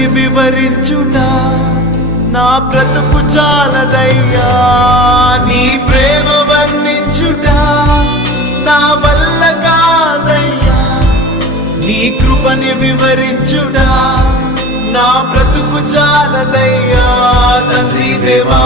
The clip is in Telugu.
కృపని వివరించుట నా బ్రతుకు చాలదయ్యా. నీ ప్రేమ వర్ణించుట నా వల్ల కాదయ్యా. నీ కృపని వివరించుట నా బ్రతుకు చాలదయ్యా. తండ్రి దేవా